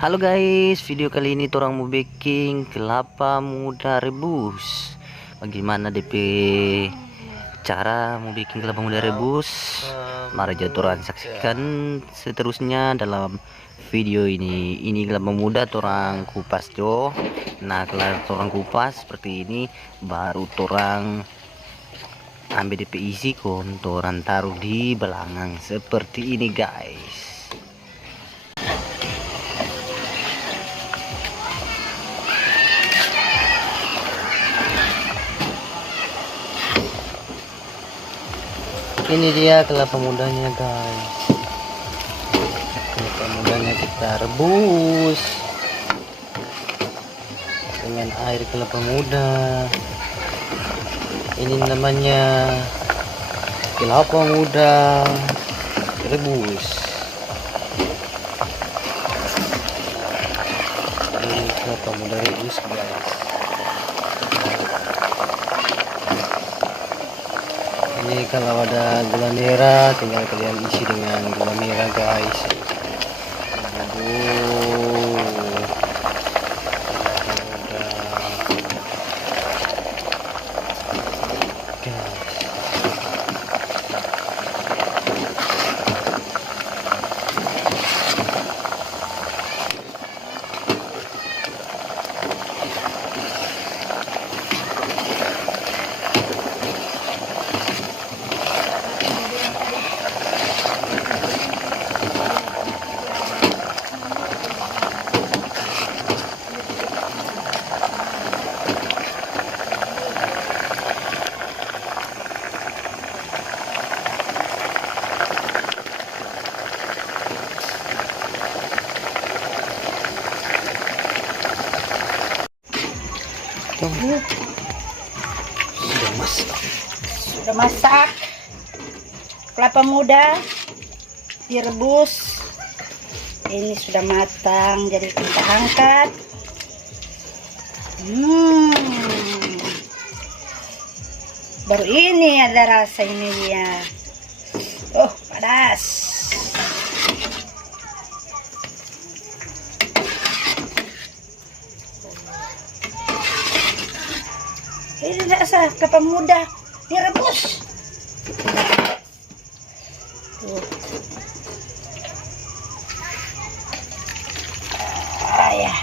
Halo guys, video kali ini orang mau baking kelapa muda rebus. Bagaimana DP cara mau bikin kelapa muda rebus? Mari orang saksikan seterusnya dalam video ini. Ini kelapa muda orang kupas jo. Nah, kalau orang kupas seperti ini, baru orang ambil DP isi kon, orang taruh di belakang seperti ini guys. Ini dia kelapa mudanya guys. Kelapa mudanya kita rebus dengan air kelapa muda. Ini namanya kelapa muda rebus. Ini kelapa muda rebus guys. Ini kalau ada gula merah tinggal kalian isi dengan gula merah guys. Sudah masak kelapa muda direbus. Ini sudah matang, jadi kita angkat. Baru ini ada rasa ini dia. Oh, panas. Ini rasa kelapa muda direbus. Tuh. Ya.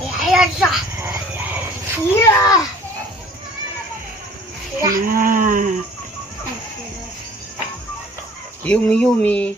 Ya, sah. Iya. Nah, Yummy yummy.